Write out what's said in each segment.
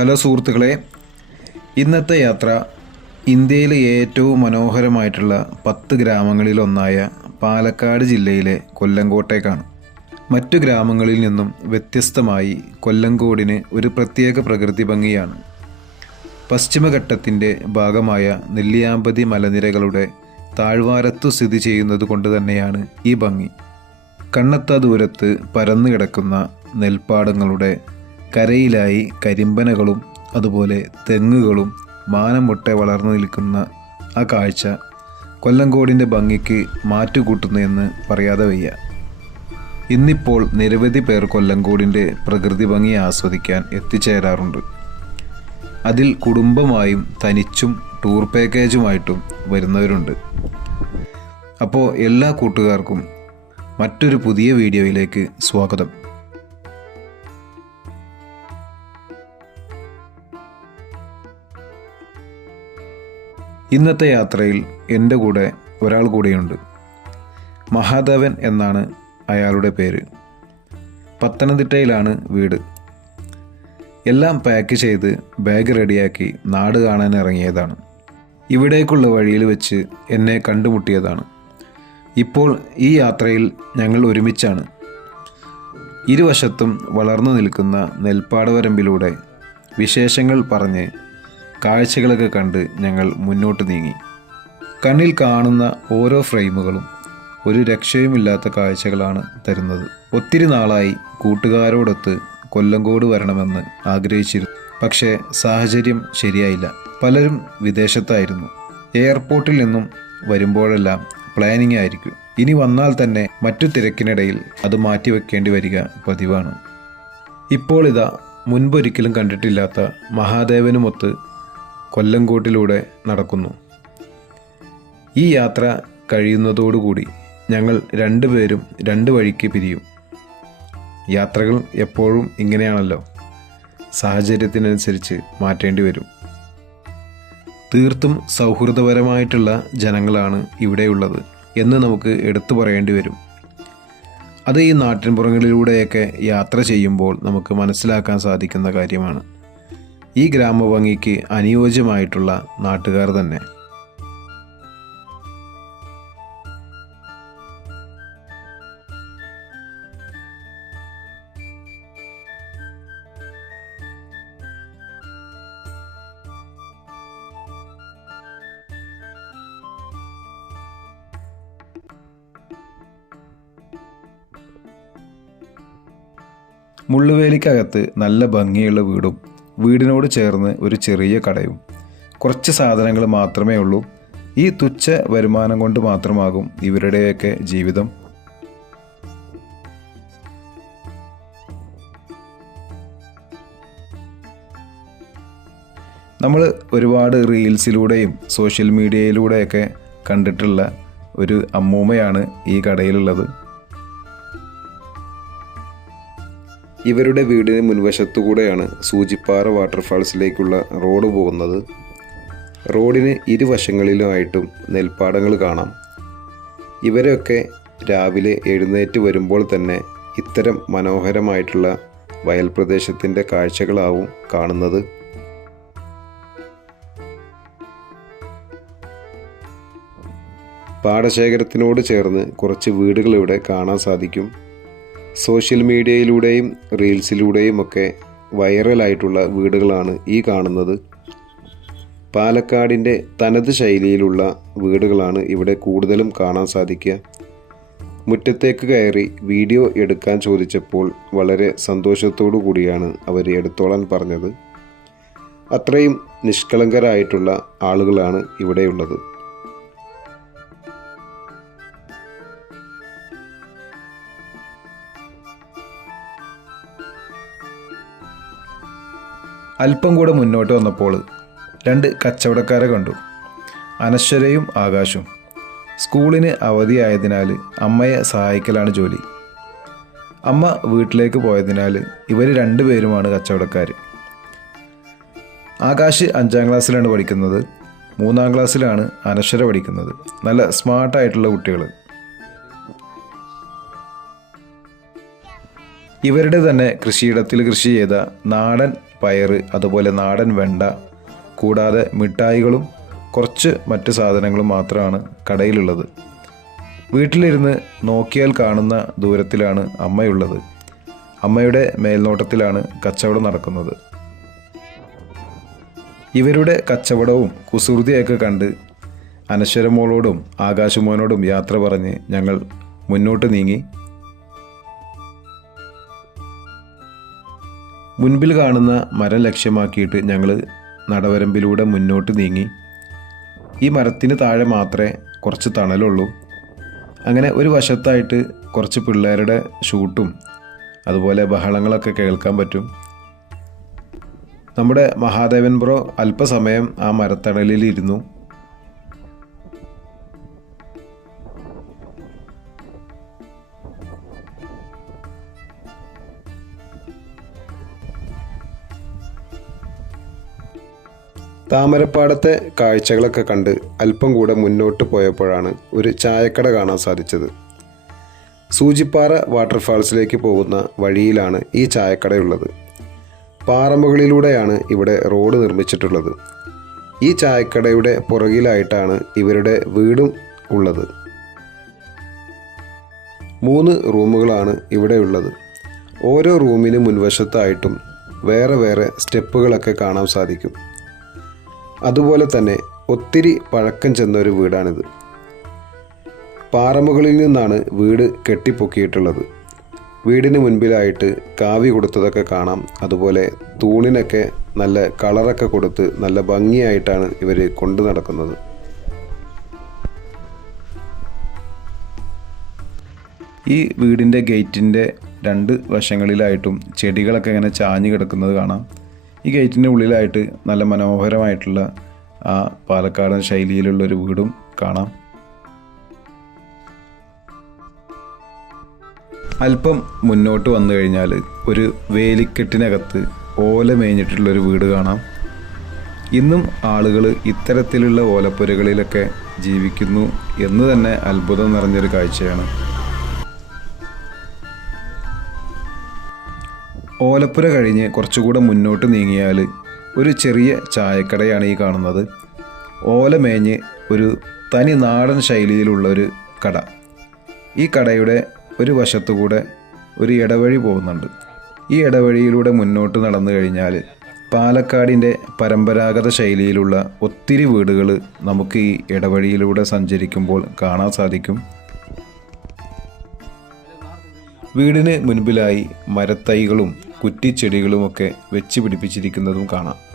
Hello സുഹൃത്തുക്കളെ ഇന്നത്തെ യാത്ര ഇന്ത്യയിലെ ഏറ്റവും മനോഹരമായിട്ടുള്ള പത്ത് ഗ്രാമങ്ങളിലൊന്നായ പാലക്കാട് ജില്ലയിലെ കൊല്ലങ്കോട്ടേക്കാണ് മറ്റു ഗ്രാമങ്ങളിൽ നിന്നും വ്യത്യസ്തമായി കൊല്ലങ്കോടിന് ഒരു പ്രത്യേക പ്രകൃതി ഭംഗിയാണ്. പശ്ചിമഘട്ടത്തിന്റെ ഭാഗമായ നെല്ലിയാമ്പതി മലനിരകളുടെ താഴ്വാരത്തു സ്ഥിതി ചെയ്യുന്നത് കൊണ്ട് തന്നെയാണ് ഈ ഭംഗി. കണ്ണെത്താ ദൂരത്ത് പരന്നു കിടക്കുന്ന നെൽപ്പാടങ്ങളുടെ കരയിലായി കരിമ്പനകളും അതുപോലെ തെങ്ങുകളും മാനം മുട്ടെ വളർന്നു നിൽക്കുന്ന ആ കാഴ്ച കൊല്ലങ്കോടിന്റെ ഭംഗിക്ക് മാറ്റുകൂട്ടുന്നു എന്ന് പറയാതെ വയ്യ. ഇന്നിപ്പോൾ നിരവധി പേർ കൊല്ലങ്കോടിന്റെ പ്രകൃതി ഭംഗി ആസ്വദിക്കാൻ എത്തിച്ചേരാറുണ്ട്. അതിൽ കുടുംബമായും തനിച്ചും ടൂർ പാക്കേജുമായിട്ടും വരുന്നവരുണ്ട്. അപ്പോൾ എല്ലാ കൂട്ടുകാർക്കും മറ്റൊരു പുതിയ വീഡിയോയിലേക്ക് സ്വാഗതം. ഇന്നത്തെ യാത്രയിൽ എന്റെ കൂടെ ഒരാൾ കൂടെയുണ്ട്. മഹാദേവൻ എന്നാണ് അയാളുടെ പേര്. പത്തനംതിട്ടയിലാണ് വീട്. എല്ലാം പാക്ക് ചെയ്ത് ബാഗ് റെഡിയാക്കി നാട് കാണാൻ ഇറങ്ങിയതാണ്. ഇവിടേക്കുള്ള വഴിയിൽ വെച്ച് എന്നെ കണ്ടുമുട്ടിയതാണ്. ഇപ്പോൾ ഈ യാത്രയിൽ ഞങ്ങൾ ഒരുമിച്ചാണ്. ഇരുവശത്തും വളർന്നു നിൽക്കുന്ന നെൽപ്പാടവരമ്പിലൂടെ വിശേഷങ്ങൾ പറഞ്ഞ് കാഴ്ചകളൊക്കെ കണ്ട് ഞങ്ങൾ മുന്നോട്ട് നീങ്ങി. കണ്ണിൽ കാണുന്ന ഓരോ ഫ്രെയിമുകളും ഒരു രക്ഷയുമില്ലാത്ത കാഴ്ചകളാണ് തരുന്നത്. ഒത്തിരി നാളായി കൂട്ടുകാരോടൊത്ത് കൊല്ലങ്കോട് വരണമെന്ന് ആഗ്രഹിച്ചിരുന്നു. പക്ഷേ സാഹചര്യം ശരിയായില്ല. പലരും വിദേശത്തായിരുന്നു. എയർപോർട്ടിൽ നിന്നും വരുമ്പോഴെല്ലാം പ്ലാനിംഗ് ആയിരിക്കും. ഇനി വന്നാൽ തന്നെ മറ്റു തിരക്കിനിടയിൽ അത് മാറ്റിവെക്കേണ്ടി വരിക പതിവാണ്. ഇപ്പോൾ ഇതാ മുൻപൊരിക്കലും കണ്ടിട്ടില്ലാത്ത മഹാദേവനുമൊത്ത് കൊല്ലങ്കോട്ടിലൂടെ നടക്കുന്നു. ഈ യാത്ര കഴിയുന്നതോടുകൂടി ഞങ്ങൾ രണ്ടുപേരും രണ്ട് വഴിക്ക് പിരിയും. യാത്രകൾ എപ്പോഴും ഇങ്ങനെയാണല്ലോ. സാഹചര്യത്തിനനുസരിച്ച് മാറ്റേണ്ടി വരും. തീർത്തും സൗഹൃദപരമായിട്ടുള്ള ജനങ്ങളാണ് ഇവിടെയുള്ളത് എന്ന് നമുക്ക് എടുത്തു പറയേണ്ടി വരും. അത് ഈ നാട്ടിൻപുറങ്ങളിലൂടെയൊക്കെ യാത്ര ചെയ്യുമ്പോൾ നമുക്ക് മനസ്സിലാക്കാൻ സാധിക്കുന്ന കാര്യമാണ്. ഈ ഗ്രാമഭംഗിക്ക് അനുയോജ്യമായിട്ടുള്ള നാട്ടുകാർ തന്നെ. മുള്ളുവേലിക്കകത്ത് നല്ല ഭംഗിയുള്ള വീടും വീടിനോട് ചേർന്ന് ഒരു ചെറിയ കടയും. കുറച്ച് സാധനങ്ങൾ മാത്രമേ ഉള്ളൂ. ഈ തുച്ഛ വരുമാനം കൊണ്ട് മാത്രമാകും ഇവരുടെയൊക്കെ ജീവിതം. നമ്മൾ ഒരുപാട് റീൽസിലൂടെയും സോഷ്യൽ മീഡിയയിലൂടെയൊക്കെ കണ്ടിട്ടുള്ള ഒരു അമ്മൂമ്മയാണ് ഈ കടയിലുള്ളത്. ഇവരുടെ വീടിന് മുൻവശത്തുകൂടെയാണ് സൂചിപ്പാറ വാട്ടർഫാൾസിലേക്കുള്ള റോഡ് പോകുന്നത്. റോഡിന് ഇരുവശങ്ങളിലുമായിട്ടും നെൽപ്പാടങ്ങൾ കാണാം. ഇവരൊക്കെ രാവിലെ എഴുന്നേറ്റ് വരുമ്പോൾ തന്നെ ഇത്തരം മനോഹരമായിട്ടുള്ള വയൽ പ്രദേശത്തിന്റെ കാഴ്ചകളാവും കാണുന്നത്. പാടശേഖരത്തിനോട് ചേർന്ന് കുറച്ച് വീടുകൾ ഇവിടെ കാണാൻ സാധിക്കും. സോഷ്യൽ മീഡിയയിലൂടെയും റീൽസിലൂടെയും ഒക്കെ വൈറലായിട്ടുള്ള വീടുകളാണ് ഈ കാണുന്നത്. പാലക്കാടിന്റെ തനത് ശൈലിയിലുള്ള വീടുകളാണ് ഇവിടെ കൂടുതലും കാണാൻ സാധിക്കുക. മുറ്റത്തേക്ക് കയറി വീഡിയോ എടുക്കാൻ ചോദിച്ചപ്പോൾ വളരെ സന്തോഷത്തോടു കൂടിയാണ് അവർ എടുത്തോളാൻ പറഞ്ഞത്. അത്രയും നിഷ്കളങ്കരായിട്ടുള്ള ആളുകളാണ് ഇവിടെയുള്ളത്. അല്പം കൂടെ മുന്നോട്ട് വന്നപ്പോൾ രണ്ട് കച്ചവടക്കാരെ കണ്ടു. അനശ്വരയും ആകാശും. സ്കൂളിന് അവധിയായതിനാൽ അമ്മയെ സഹായിക്കലാണ് ജോലി. അമ്മ വീട്ടിലേക്ക് പോയതിനാൽ ഇവർ രണ്ടുപേരുമാണ് കച്ചവടക്കാർ. ആകാശ് അഞ്ചാം ക്ലാസ്സിലാണ് പഠിക്കുന്നത്. മൂന്നാം ക്ലാസ്സിലാണ് അനശ്വര പഠിക്കുന്നത്. നല്ല സ്മാർട്ടായിട്ടുള്ള കുട്ടികൾ. ഇവരുടെ തന്നെ കൃഷിയിടത്തിൽ കൃഷി ചെയ്ത നാടൻ പയറ് അതുപോലെ നാടൻ വെണ്ട കൂടാതെ മിഠായികളും കുറച്ച് മറ്റ് സാധനങ്ങളും മാത്രമാണ് കടയിലുള്ളത്. വീട്ടിലിരുന്ന് നോക്കിയാൽ കാണുന്ന ദൂരത്തിലാണ് അമ്മയുള്ളത്. അമ്മയുടെ മേൽനോട്ടത്തിലാണ് കച്ചവടം നടക്കുന്നത്. ഇവരുടെ കച്ചവടവും കുസൃതിയൊക്കെ കണ്ട് അനശ്വരമോളോടും ആകാശമോനോടും യാത്ര പറഞ്ഞ് ഞങ്ങൾ മുന്നോട്ട് നീങ്ങി. മുൻപിൽ കാണുന്ന മരം ലക്ഷ്യമാക്കിയിട്ട് ഞങ്ങൾ നടവരമ്പിലൂടെ മുന്നോട്ട് നീങ്ങി. ഈ മരത്തിന് താഴെ മാത്രമേ കുറച്ച് തണലുള്ളൂ. അങ്ങനെ ഒരു വശത്തായിട്ട് കുറച്ച് പിള്ളേരുടെ ഷൂട്ടും അതുപോലെ ബഹളങ്ങളൊക്കെ കേൾക്കാൻ പറ്റും. നമ്മുടെ മഹാദേവൻ ബ്രോ അല്പസമയം ആ മരത്തണലിൽ ഇരുന്നു. താമരപ്പാടത്തെ കാഴ്ചകളൊക്കെ കണ്ട് അല്പം കൂടെ മുന്നോട്ട് പോയപ്പോഴാണ് ഒരു ചായക്കട കാണാൻ സാധിച്ചത്. സൂചിപ്പാറ വാട്ടർഫാൾസിലേക്ക് പോകുന്ന വഴിയിലാണ് ഈ ചായക്കടയുള്ളത്. പാറമുകളിലൂടെയാണ് ഇവിടെ റോഡ് നിർമ്മിച്ചിട്ടുള്ളത്. ഈ ചായക്കടയുടെ പുറകിലായിട്ടാണ് ഇവരുടെ വീടും ഉള്ളത്. മൂന്ന് റൂമുകളാണ് ഇവിടെ ഉള്ളത്. ഓരോ റൂമിനും മുൻവശത്തായിട്ടും വേറെ വേറെ സ്റ്റെപ്പുകളൊക്കെ കാണാൻ സാധിക്കും. അതുപോലെ തന്നെ ഒത്തിരി പഴക്കം ചെന്ന ഒരു വീടാണിത്. പാറമുകളിൽ നിന്നാണ് വീട് കെട്ടിപ്പൊക്കിയിട്ടുള്ളത്. വീടിന് മുൻപിലായിട്ട് കാവി കൊടുത്തതൊക്കെ കാണാം. അതുപോലെ തൂണിനൊക്കെ നല്ല കളറൊക്കെ കൊടുത്ത് നല്ല ഭംഗിയായിട്ടാണ് ഇവർ കൊണ്ടു നടക്കുന്നത്. ഈ വീടിന്റെ ഗേറ്റിന്റെ രണ്ട് വശങ്ങളിലായിട്ടും ചെടികളൊക്കെ ഇങ്ങനെ ചാഞ്ഞു കിടക്കുന്നത് കാണാം. ഈ ഗേറ്റിന്റെ ഉള്ളിലായിട്ട് നല്ല മനോഹരമായിട്ടുള്ള ആ പാലക്കാടൻ ശൈലിയിലുള്ള ഒരു വീടും കാണാം. അല്പം മുന്നോട്ട് വന്നു കഴിഞ്ഞാൽ ഒരു വേലിക്കെട്ടിനകത്ത് ഓല മേഞ്ഞിട്ടുള്ളൊരു വീട് കാണാം. ഇന്നും ആളുകൾ ഇത്തരത്തിലുള്ള ഓലപ്പുരകളിലൊക്കെ ജീവിക്കുന്നു എന്ന് തന്നെ അത്ഭുതം നിറഞ്ഞൊരു കാഴ്ചയാണ്. ഓലപ്പുര കഴിഞ്ഞ് കുറച്ചുകൂടെ മുന്നോട്ട് നീങ്ങിയാൽ ഒരു ചെറിയ ചായക്കടയാണ് ഈ കാണുന്നത്. ഓല മേഞ്ഞ് ഒരു തനി നാടൻ ശൈലിയിലുള്ള ഒരു കട. ഈ കടയുടെ ഒരു വശത്തുകൂടെ ഒരു ഇടവഴി പോകുന്നുണ്ട്. ഈ ഇടവഴിയിലൂടെ മുന്നോട്ട് നടന്നു കഴിഞ്ഞാൽ പാലക്കാടിന്റെ പരമ്പരാഗത ശൈലിയിലുള്ള ഒത്തിരി വീടുകൾ നമുക്ക് ഈ ഇടവഴിയിലൂടെ സഞ്ചരിക്കുമ്പോൾ കാണാൻ സാധിക്കും. വീടിന് മുൻപിലായി മരത്തൈകളും കുറ്റിച്ചെടികളുമൊക്കെ വെച്ച് പിടിപ്പിച്ചിരിക്കുന്നതും കാണാം.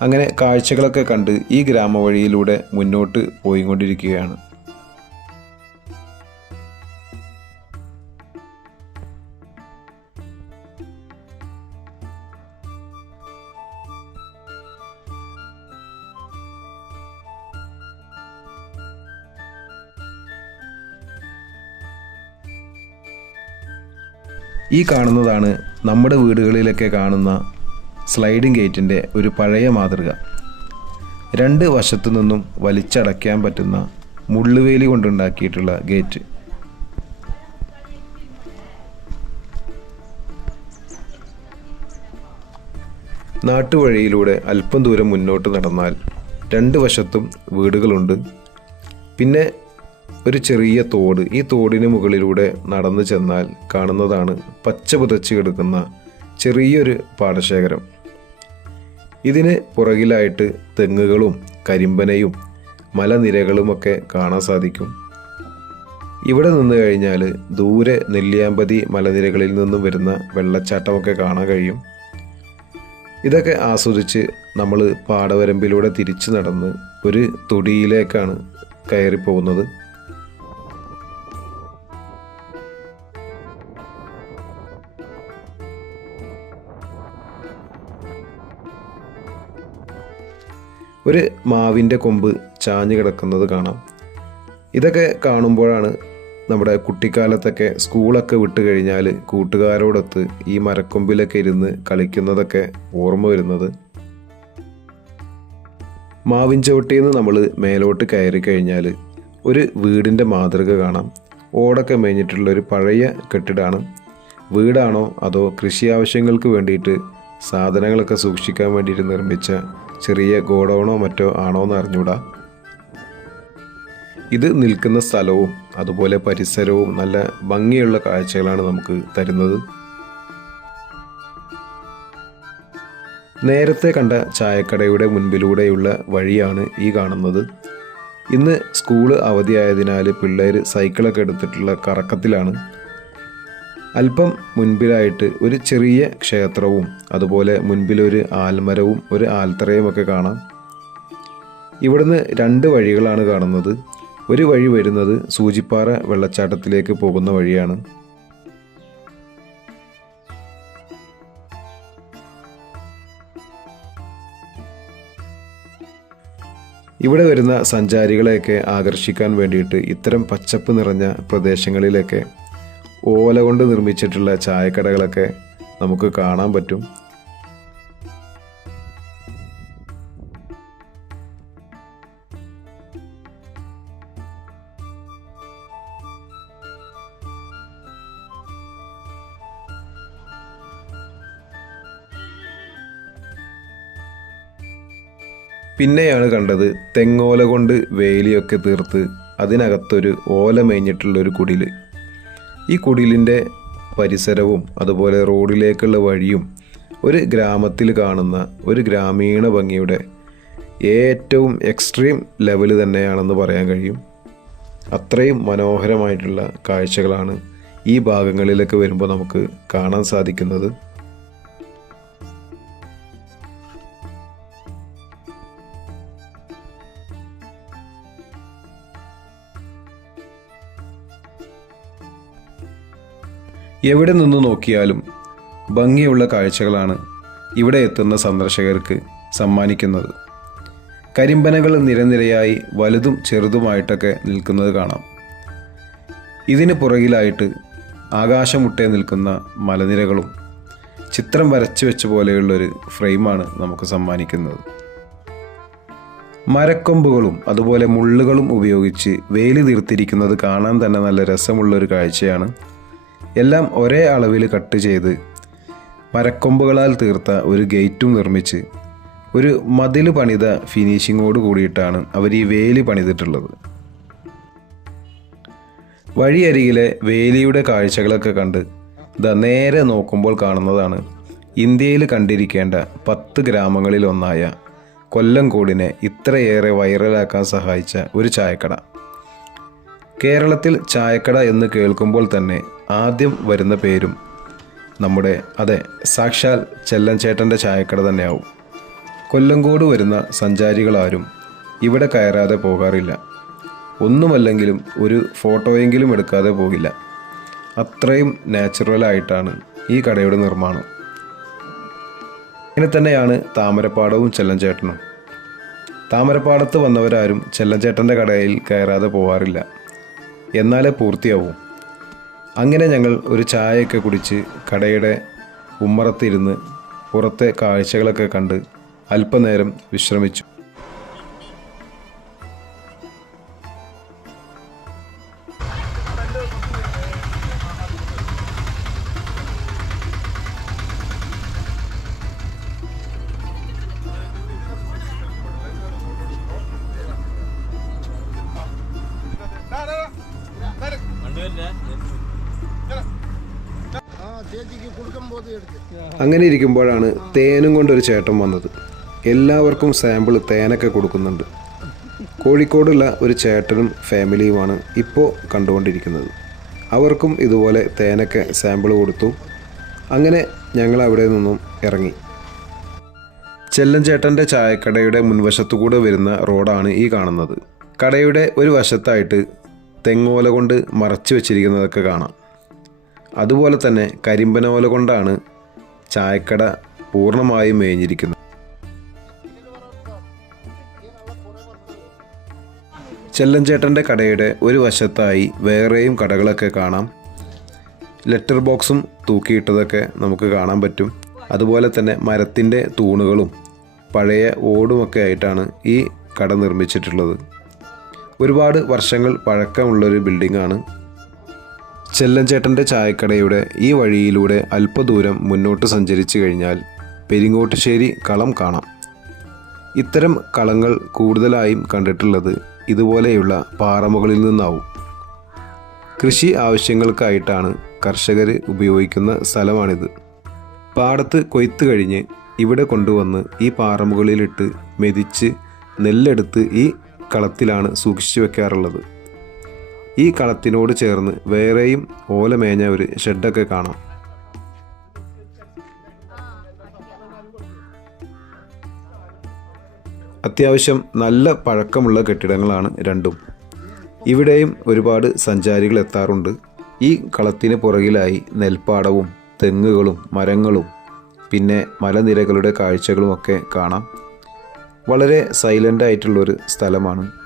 അങ്ങനെ കാഴ്ചകളൊക്കെ കണ്ട് ഈ ഗ്രാമവഴിയിലൂടെ മുന്നോട്ട് പോയിക്കൊണ്ടിരിക്കുകയാണ്. ഈ കാണുന്നതാണ് നമ്മുടെ വീടുകളിലൊക്കെ കാണുന്ന സ്ലൈഡിംഗ് ഗേറ്റിന്റെ ഒരു പഴയ മാതൃക. രണ്ട് വശത്തു നിന്നും വലിച്ചടയ്ക്കാൻ പറ്റുന്ന മുള്ളുവേലി കൊണ്ടുണ്ടാക്കിയിട്ടുള്ള ഗേറ്റ് നാട്ടുവഴിയിലൂടെ അല്പം ദൂരം മുന്നോട്ട് നടന്നാൽ രണ്ട് വശത്തും വീടുകളുണ്ട്. പിന്നെ ഒരു ചെറിയ തോട് ഈ തോടിന് മുകളിലൂടെ നടന്നു ചെന്നാൽ കാണുന്നതാണ് പച്ച പുതച്ച് കിടക്കുന്ന ചെറിയൊരു പാടശേഖരം. ഇതിന് പുറകിലായിട്ട് തെങ്ങുകളും കരിമ്പനയും മലനിരകളുമൊക്കെ കാണാൻ സാധിക്കും. ഇവിടെ നിന്ന് കഴിഞ്ഞാൽ ദൂരെ നെല്ലിയാമ്പതി മലനിരകളിൽ നിന്നും വരുന്ന വെള്ളച്ചാട്ടമൊക്കെ കാണാൻ കഴിയും. ഇതൊക്കെ ആസ്വദിച്ച് നമ്മൾ പാടവരമ്പിലൂടെ തിരിച്ചു നടന്ന് ഒരു തൊടിയിലേക്കാണ് കയറി ഒരു മാവിന്റെ കൊമ്പ് ചാഞ്ഞു കിടക്കുന്നത് കാണാം. ഇതൊക്കെ കാണുമ്പോഴാണ് നമ്മുടെ കുട്ടിക്കാലത്തൊക്കെ സ്കൂളൊക്കെ വിട്ട് കഴിഞ്ഞാൽ കൂട്ടുകാരോടൊത്ത് ഈ മരക്കൊമ്പിലൊക്കെ ഇരുന്ന് കളിക്കുന്നതൊക്കെ ഓർമ്മ വരുന്നത്. മാവിൻ ചവിട്ടിയിൽ നിന്ന് നമ്മൾ മേലോട്ട് കയറി കഴിഞ്ഞാൽ ഒരു വീടിന്റെ മാതൃക കാണാം. ഓടൊക്കെ മേഞ്ഞിട്ടുള്ള ഒരു പഴയ കെട്ടിടമാണ് വീടാണോ അതോ കൃഷി ആവശ്യങ്ങൾക്ക് വേണ്ടിയിട്ട് സാധനങ്ങളൊക്കെ സൂക്ഷിക്കാൻ വേണ്ടിയിട്ട് നിർമ്മിച്ച ചെറിയ ഗോഡൗണോ മറ്റോ ആണോ എന്ന് അറിഞ്ഞൂടാ. ഇത് നിൽക്കുന്ന സ്ഥലവും അതുപോലെ പരിസരവും നല്ല ഭംഗിയുള്ള കാഴ്ചകളാണ് നമുക്ക് തരുന്നത്. നേരത്തെ കണ്ട ചായക്കടയുടെ മുൻപിലൂടെയുള്ള വഴിയാണ് ഈ കാണുന്നത്. ഇന്ന് സ്കൂൾ അവധിയായതിനാൽ പിള്ളേർ സൈക്കിളൊക്കെ എടുത്തിട്ടുള്ള കറക്കത്തിലാണ്. അല്പം മുൻപിലായിട്ട് ഒരു ചെറിയ ക്ഷേത്രവും അതുപോലെ മുൻപിലൊരു ആൽമരവും ഒരു ആൽത്തറയും ഒക്കെ കാണാം. ഇവിടുന്ന് രണ്ട് വഴികളാണ് കാണുന്നത്. ഒരു വഴി വരുന്നത് സൂചിപ്പാറ വെള്ളച്ചാട്ടത്തിലേക്ക് പോകുന്ന വഴിയാണ്. ഇവിടെ വരുന്ന സഞ്ചാരികളെയൊക്കെ ആകർഷിക്കാൻ വേണ്ടിയിട്ട് ഇത്തരം പച്ചപ്പ് നിറഞ്ഞ പ്രദേശങ്ങളിലൊക്കെ ഓല കൊണ്ട് നിർമ്മിച്ചിട്ടുള്ള ചായക്കടകളൊക്കെ നമുക്ക് കാണാൻ പറ്റും. പിന്നെയാണ് കണ്ടത് തെങ്ങോല കൊണ്ട് വേലിയൊക്കെ തീർത്ത് അതിനകത്തൊരു ഓല മേഞ്ഞിട്ടുള്ളൊരു കുടിൽ. ഈ കുടിലിന്റെ പരിസരവും അതുപോലെ റോഡിലേക്കുള്ള വഴിയും ഒരു ഗ്രാമത്തിൽ കാണുന്ന ഒരു ഗ്രാമീണ ഭംഗിയുടെ ഏറ്റവും എക്സ്ട്രീം ലെവൽ തന്നെയാണെന്ന് പറയാൻ കഴിയും. അത്രയും മനോഹരമായിട്ടുള്ള കാഴ്ചകളാണ് ഈ ഭാഗങ്ങളിലൊക്കെ വരുമ്പോൾ നമുക്ക് കാണാൻ സാധിക്കുന്നത്. എവിടെ നിന്ന് നോക്കിയാലും ഭംഗിയുള്ള കാഴ്ചകളാണ് ഇവിടെ എത്തുന്ന സന്ദർശകർക്ക് സമ്മാനിക്കുന്നത്. കരിമ്പനകൾ നിരനിരയായി വലുതും ചെറുതുമായിട്ടൊക്കെ നിൽക്കുന്നത് കാണാം. ഇതിന് പുറകിലായിട്ട് ആകാശമുട്ടേ നിൽക്കുന്ന മലനിരകളും ചിത്രം വരച്ചു വെച്ച പോലെയുള്ളൊരു ഫ്രെയിമാണ് നമുക്ക് സമ്മാനിക്കുന്നത്. മരക്കൊമ്പുകളും അതുപോലെ മുള്ളുകളും ഉപയോഗിച്ച് വേലി തീർത്തിരിക്കുന്നത് കാണാൻ തന്നെ നല്ല രസമുള്ളൊരു കാഴ്ചയാണ് എല്ലാം ഒരേ അളവിൽ കട്ട് ചെയ്ത് മരക്കൊമ്പുകളാൽ തീർത്ത ഒരു ഗേറ്റും നിർമ്മിച്ച് ഒരു മതിൽ പണിത ഫിനിഷിങ്ങോട് കൂടിയിട്ടാണ് അവർ ഈ വേലി പണിതിട്ടുള്ളത്. വഴിയരികിലെ വേലിയുടെ കാഴ്ചകളൊക്കെ കണ്ട് ദ നേരെ നോക്കുമ്പോൾ കാണുന്നതാണ് ഇന്ത്യയിൽ കണ്ടിരിക്കേണ്ട പത്ത് ഗ്രാമങ്ങളിൽ ഒന്നായ കൊല്ലംകോടിനെ ഇത്രയേറെ വൈറലാക്കാൻ സഹായിച്ച ഒരു ചായക്കട. കേരളത്തിൽ ചായക്കട എന്ന് കേൾക്കുമ്പോൾ തന്നെ ആദ്യം വരുന്ന പേരും നമ്മുടെ അതെ സാക്ഷാൽ ചെല്ലൻചേട്ടന്റെ ചായക്കട തന്നെയാവും. കൊല്ലങ്കോട് വരുന്ന സഞ്ചാരികളാരും ഇവിടെ കയറാതെ പോകാറില്ല. ഒന്നുമല്ലെങ്കിലും ഒരു ഫോട്ടോയെങ്കിലും എടുക്കാതെ പോകില്ല. അത്രയും നാച്ചുറലായിട്ടാണ് ഈ കടയുടെ നിർമ്മാണം. ഇങ്ങനെ തന്നെയാണ് താമരപ്പാടവും ചെല്ലഞ്ചേട്ടനും താമരപ്പാടത്ത് വന്നവരാരും ചെല്ലഞ്ചേട്ടന്റെ കടയിൽ കയറാതെ പോവാറില്ല എന്നാലേ പൂർത്തിയാവും. അങ്ങനെ ഞങ്ങൾ ഒരു ചായയൊക്കെ കുടിച്ച് കടയുടെ ഉമ്മറത്തിരുന്ന് പുറത്തെ കാഴ്ചകളൊക്കെ കണ്ട് അല്പനേരം വിശ്രമിച്ചു. അങ്ങനെ ഇരിക്കുമ്പോഴാണ് തേനും കൊണ്ടൊരു ചേട്ടൻ വന്നത്. എല്ലാവർക്കും സാമ്പിൾ തേനൊക്കെ കൊടുക്കുന്നുണ്ട്. കോഴിക്കോടുള്ള ഒരു ചേട്ടനും ഫാമിലിയുമാണ് ഇപ്പോൾ കണ്ടുകൊണ്ടിരിക്കുന്നത്. അവർക്കും ഇതുപോലെ തേനൊക്കെ സാമ്പിൾ കൊടുത്തു. അങ്ങനെ ഞങ്ങൾ അവിടെ നിന്നും ഇറങ്ങി. ചെല്ലഞ്ചേട്ടന്റെ ചായക്കടയുടെ മുൻവശത്തു കൂടെ വരുന്ന റോഡാണ് ഈ കാണുന്നത്. കടയുടെ ഒരു വശത്തായിട്ട് തെങ്ങോല കൊണ്ട് മറച്ചു വെച്ചിരിക്കുന്നതൊക്കെ കാണാം. അതുപോലെ തന്നെ കരിമ്പനോല കൊണ്ടാണ് ചായക്കട പൂർണമായും മേഞ്ഞിരിക്കുന്നു. ചെല്ലഞ്ചേട്ടന്റെ കടയുടെ ഒരു വശത്തായി വേറെയും കടകളൊക്കെ കാണാം. ലെറ്റർ ബോക്സും തൂക്കിയിട്ടതൊക്കെ നമുക്ക് കാണാൻ പറ്റും. അതുപോലെ തന്നെ മരത്തിന്റെ തൂണുകളും പഴയ ഓടുമൊക്കെ ആയിട്ടാണ് ഈ കട നിർമ്മിച്ചിട്ടുള്ളത്. ഒരുപാട് വർഷങ്ങൾ പഴക്കമുള്ളൊരു ബിൽഡിംഗാണ് ചെല്ലഞ്ചേട്ടന്റെ ചായക്കടയുടെ ഈ വഴിയിലൂടെ അല്പദൂരം മുന്നോട്ട് സഞ്ചരിച്ചു കഴിഞ്ഞാൽ പെരിങ്ങോട്ടുശ്ശേരി കളം കാണാം. ഇത്തരം കളങ്ങൾ കൂടുതലായും കണ്ടിട്ടുള്ളത് ഇതുപോലെയുള്ള പാറമുകളിൽ നിന്നാവും. കൃഷി ആവശ്യങ്ങൾക്കായിട്ടാണ് കർഷകർ ഉപയോഗിക്കുന്ന സ്ഥലമാണിത്. പാടത്ത് കൊയ്ത്ത് കഴിഞ്ഞ് ഇവിടെ കൊണ്ടുവന്ന് ഈ പാറമുകളിലിട്ട് മെതിച്ച് നെല്ലെടുത്ത് ഈ കളത്തിലാണ് സൂക്ഷിച്ചു വെക്കാറുള്ളത്. ഈ കളത്തിനോട് ചേർന്ന് വേറെയും ഓലമേഞ്ഞ ഒരു ഷെഡൊക്കെ കാണാം. അത്യാവശ്യം നല്ല പഴക്കമുള്ള കെട്ടിടങ്ങളാണ് രണ്ടും. ഇവിടെയും ഒരുപാട് സഞ്ചാരികൾ എത്താറുണ്ട്. ഈ കളത്തിന് പുറകിലായി നെൽപ്പാടവും തെങ്ങുകളും മരങ്ങളും പിന്നെ മലനിരകളുടെ കാഴ്ചകളുമൊക്കെ കാണാം. വളരെ സൈലന്റ് ആയിട്ടുള്ളൊരു സ്ഥലമാണ്.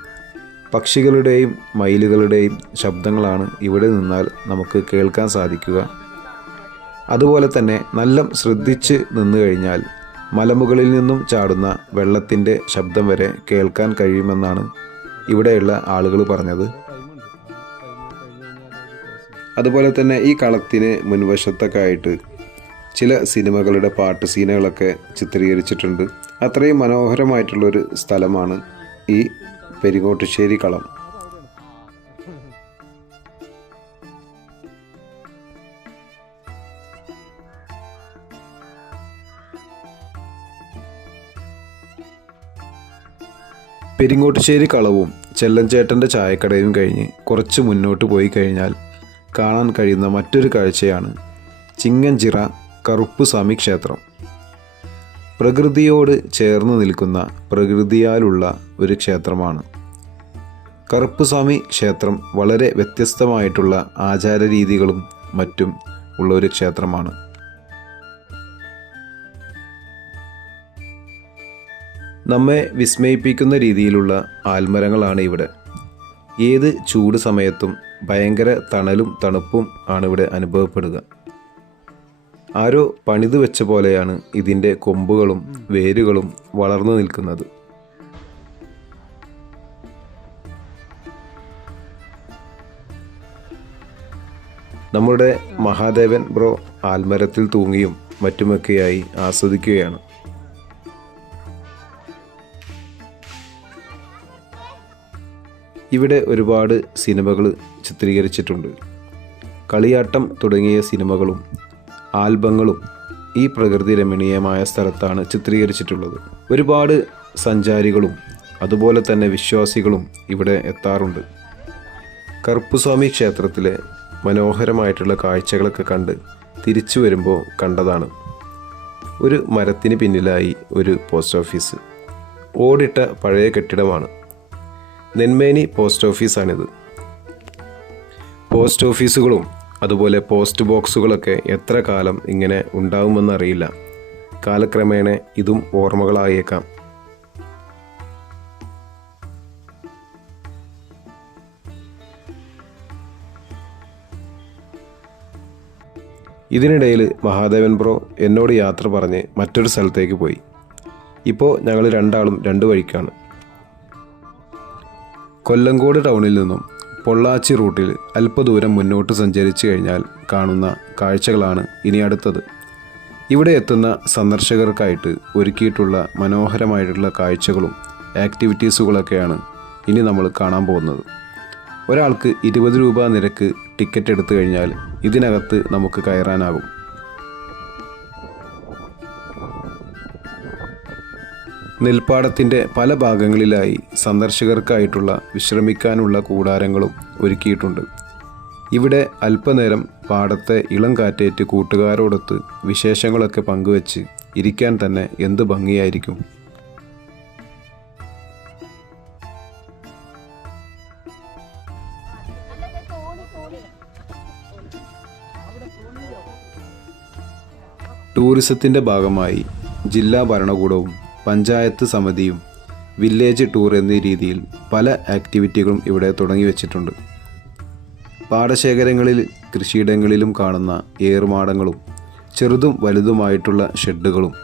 പക്ഷികളുടെയും മയിലുകളുടെയും ശബ്ദങ്ങളാണ് ഇവിടെ നിന്നാൽ നമുക്ക് കേൾക്കാൻ സാധിക്കുക. അതുപോലെ തന്നെ നല്ല ശ്രദ്ധിച്ച് നിന്നു കഴിഞ്ഞാൽ മലമുകളിൽ നിന്നും ചാടുന്ന വെള്ളത്തിന്റെ ശബ്ദം വരെ കേൾക്കാൻ കഴിയുമെന്നാണ് ഇവിടെയുള്ള ആളുകൾ പറഞ്ഞത്. അതുപോലെ തന്നെ ഈ കളത്തിന് മുൻവശത്തൊക്കെ ആയിട്ട് ചില സിനിമകളുടെ പാട്ട് സീനുകളൊക്കെ ചിത്രീകരിച്ചിട്ടുണ്ട്. അത്രയും മനോഹരമായിട്ടുള്ളൊരു സ്ഥലമാണ് ഈ പെരിങ്ങോട്ടുശ്ശേരി കളം പെരിങ്ങോട്ടുശ്ശേരി കളവും ചെല്ലഞ്ചേട്ടന്റെ ചായക്കടയും കഴിഞ്ഞ് കുറച്ച് മുന്നോട്ട് പോയി കഴിഞ്ഞാൽ കാണാൻ കഴിയുന്ന മറ്റൊരു കാഴ്ചയാണ് ചിങ്ങഞ്ചിറ കറുപ്പുസ്വാമി ക്ഷേത്രം. പ്രകൃതിയോട് ചേർന്ന് നിൽക്കുന്ന പ്രകൃതിയാലുള്ള ഒരു ക്ഷേത്രമാണ്. കറുപ്പുസ്വാമി ക്ഷേത്രം വളരെ വ്യത്യസ്തമായിട്ടുള്ള ആചാരരീതികളും മറ്റും ഉള്ള ഒരു ക്ഷേത്രമാണ്. നമ്മെ വിസ്മയിപ്പിക്കുന്ന രീതിയിലുള്ള ആൽമരങ്ങളാണ് ഇവിടെ. ഏത് ചൂട് സമയത്തും ഭയങ്കര തണലും തണുപ്പും ആണ് ഇവിടെ അനുഭവപ്പെടുക. ആരോ പണിതു വെച്ച പോലെയാണ് ഇതിന്റെ കൊമ്പുകളും വേരുകളും വളർന്നു നിൽക്കുന്നത്. നമ്മുടെ മഹാദേവൻ ബ്രോ ആൽമരത്തിൽ തൂങ്ങിയും മറ്റുമൊക്കെയായി ആസ്വദിക്കുകയാണ്. ഇവിടെ ഒരുപാട് സിനിമകൾ ചിത്രീകരിച്ചിട്ടുണ്ട്. കളിയാട്ടം തുടങ്ങിയ സിനിമകളും ആൽബങ്ങളും ഈ പ്രകൃതി രമണീയമായ സ്ഥലത്താണ് ചിത്രീകരിച്ചിട്ടുള്ളത്. ഒരുപാട് സഞ്ചാരികളും അതുപോലെ തന്നെ വിശ്വാസികളും ഇവിടെ എത്താറുണ്ട്. കറുപ്പുസ്വാമി ക്ഷേത്രത്തിലെ മനോഹരമായിട്ടുള്ള കാഴ്ചകളൊക്കെ കണ്ട് തിരിച്ചു വരുമ്പോൾ കണ്ടതാണ്. ഒരു മരത്തിന് പിന്നിലായി ഒരു പോസ്റ്റ് ഓഫീസ്. ഓടിട്ട പഴയ കെട്ടിടമാണ്. നെന്മേനി പോസ്റ്റ് ഓഫീസാണിത്. പോസ്റ്റ് ഓഫീസുകളും അതുപോലെ പോസ്റ്റ് ബോക്സുകളൊക്കെ എത്ര കാലം ഇങ്ങനെ ഉണ്ടാവുമെന്നറിയില്ല. കാലക്രമേണ ഇതും ഓർമ്മകളായേക്കാം. ഇതിനിടയിൽ മഹാദേവൻ ബ്രോ എന്നോട് യാത്ര പറഞ്ഞ് മറ്റൊരു സ്ഥലത്തേക്ക് പോയി. ഇപ്പോൾ ഞങ്ങൾ രണ്ടാളും രണ്ട് വഴിക്കാണ്. കൊല്ലങ്കോട് ടൗണിൽ നിന്നും പൊള്ളാച്ചി റൂട്ടിൽ അല്പദൂരം മുന്നോട്ട് സഞ്ചരിച്ചു കഴിഞ്ഞാൽ കാണുന്ന കാഴ്ചകളാണ് ഇനി അടുത്തത്. ഇവിടെ എത്തുന്ന സന്ദർശകർക്കായിട്ട് ഒരുക്കിയിട്ടുള്ള മനോഹരമായിട്ടുള്ള കാഴ്ചകളും ആക്ടിവിറ്റീസുകളൊക്കെയാണ് ഇനി നമ്മൾ കാണാൻ പോകുന്നത്. ഒരാൾക്ക് ഇരുപത് രൂപ നിരക്ക് ടിക്കറ്റ് എടുത്തു കഴിഞ്ഞാൽ ഇതിനകത്ത് നമുക്ക് കയറാനാകും. നെൽപ്പാടത്തിന്റെ പല ഭാഗങ്ങളിലായി സന്ദർശകർക്കായിട്ടുള്ള വിശ്രമിക്കാനുള്ള കൂടാരങ്ങളും ഒരുക്കിയിട്ടുണ്ട്. ഇവിടെ അല്പനേരം പാടത്തെ ഇളം കാറ്റേറ്റ് കൂട്ടുകാരോടൊത്ത് വിശേഷങ്ങളൊക്കെ പങ്കുവച്ച് ഇരിക്കാൻ തന്നെ എന്ത് ഭംഗിയായിരിക്കും. ടൂറിസത്തിന്റെ ഭാഗമായി ജില്ലാ ഭരണകൂടവും പഞ്ചായത്ത് സമിതിയും വില്ലേജ് ടൂർ എന്നീ രീതിയിൽ പല ആക്ടിവിറ്റികളും ഇവിടെ തുടങ്ങി വച്ചിട്ടുണ്ട്. പാടശേഖരങ്ങളിൽ കൃഷിയിടങ്ങളിലും കാണുന്ന ഏറുമാടങ്ങളും ചെറുതും വലുതുമായിട്ടുള്ള ഷെഡുകളും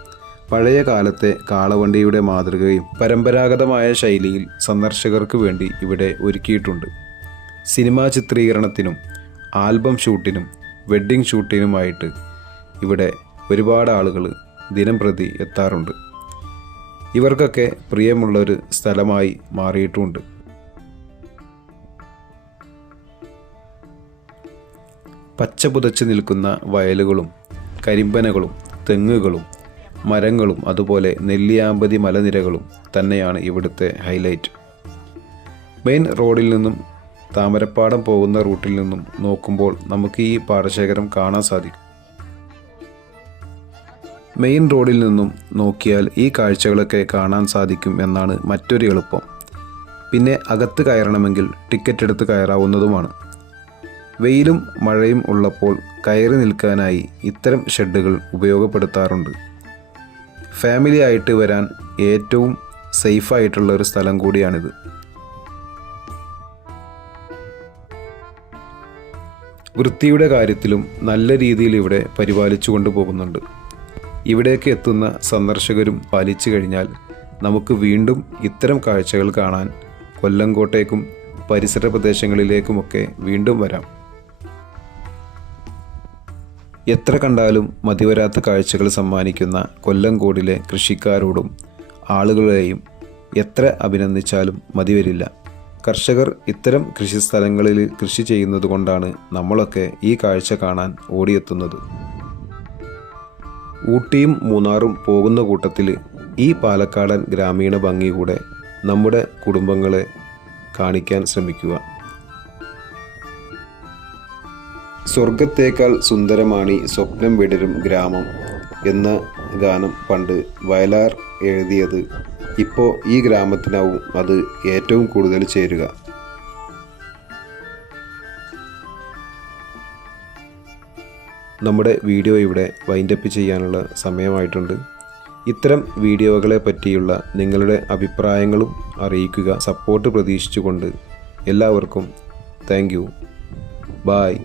പഴയ കാലത്തെ കാളവണ്ടിയുടെ മാതൃകയും പരമ്പരാഗതമായ ശൈലിയിൽ സന്ദർശകർക്ക് വേണ്ടി ഇവിടെ ഒരുക്കിയിട്ടുണ്ട്. സിനിമാ ചിത്രീകരണത്തിനും ആൽബം ഷൂട്ടിനും വെഡ്ഡിംഗ് ഷൂട്ടിനുമായിട്ട് ഇവിടെ ഒരുപാട് ആളുകൾ ദിനം പ്രതി എത്താറുണ്ട്. ഇവർക്കൊക്കെ പ്രിയമുള്ളൊരു സ്ഥലമായി മാറിയിട്ടുമുണ്ട്. പച്ച പുതച്ച് നിൽക്കുന്ന വയലുകളും കരിമ്പനകളും തെങ്ങുകളും മരങ്ങളും അതുപോലെ നെല്ലിയാമ്പതി മലനിരകളും തന്നെയാണ് ഇവിടുത്തെ ഹൈലൈറ്റ്. മെയിൻ റോഡിൽ നിന്നും താമരപ്പാടം പോകുന്ന റൂട്ടിൽ നിന്നും നോക്കുമ്പോൾ നമുക്ക് ഈ പാടശേഖരം കാണാൻ സാധിക്കും. മെയിൻ റോഡിൽ നിന്നും നോക്കിയാൽ ഈ കാഴ്ചകളൊക്കെ കാണാൻ സാധിക്കും എന്നാണ് മറ്റൊരു എളുപ്പം. പിന്നെ അകത്ത് കയറണമെങ്കിൽ ടിക്കറ്റ് എടുത്ത് കയറാവുന്നതുമാണ്. വെയിലും മഴയും ഉള്ളപ്പോൾ കയറി നിൽക്കാനായി ഇത്തരം ഷെഡുകൾ ഉപയോഗപ്പെടുത്താറുണ്ട്. ഫാമിലി ആയിട്ട് വരാൻ ഏറ്റവും സേഫായിട്ടുള്ള ഒരു സ്ഥലം കൂടിയാണിത്. വൃത്തിയുടെ കാര്യത്തിലും നല്ല രീതിയിൽ ഇവിടെ പരിപാലിച്ചു കൊണ്ടുപോകുന്നുണ്ട് ഇവിടേക്ക് എത്തുന്ന സന്ദർശകരും പാലിച്ചു കഴിഞ്ഞാൽ നമുക്ക് വീണ്ടും ഇത്തരം കാഴ്ചകൾ കാണാൻ കൊല്ലങ്കോട്ടേക്കും പരിസര പ്രദേശങ്ങളിലേക്കുമൊക്കെ വീണ്ടും വരാം. എത്ര കണ്ടാലും മതിവരാത്ത കാഴ്ചകൾ സമ്മാനിക്കുന്ന കൊല്ലങ്കോടിലെ കൃഷിക്കാരോടും ആളുകളെയും എത്ര അഭിനന്ദിച്ചാലും മതിവരില്ല. കർഷകർ ഇത്തരം കൃഷി സ്ഥലങ്ങളിൽ കൃഷി ചെയ്യുന്നത് കൊണ്ടാണ് നമ്മളൊക്കെ ഈ കാഴ്ച കാണാൻ ഓടിയെത്തുന്നത്. ഊട്ടിയും മൂന്നാറും പോകുന്ന കൂട്ടത്തിൽ ഈ പാലക്കാടൻ ഗ്രാമീണ ഭംഗി കൂടെ നമ്മുടെ കുടുംബങ്ങളെ കാണിക്കാൻ ശ്രമിക്കുക. സ്വർഗത്തേക്കാൾ സുന്ദരമാണി സ്വപ്നം വിടരും ഗ്രാമം എന്ന ഗാനം പണ്ട് വയലാർ എഴുതിയത്. ഇപ്പോൾ ഈ ഗ്രാമത്തിനാവും അത് ഏറ്റവും കൂടുതൽ ചേരുക. നമ്മുടെ വീഡിയോ ഇവിടെ വൈൻഡപ്പ് ചെയ്യാനുള്ള സമയമായിട്ടുണ്ട്. ഇത്തരം വീഡിയോകളെ പറ്റിയുള്ള നിങ്ങളുടെ അഭിപ്രായങ്ങളും അറിയിക്കുക സപ്പോർട്ട് പ്രതീക്ഷിച്ചുകൊണ്ട് എല്ലാവർക്കും താങ്ക് യു ബായ്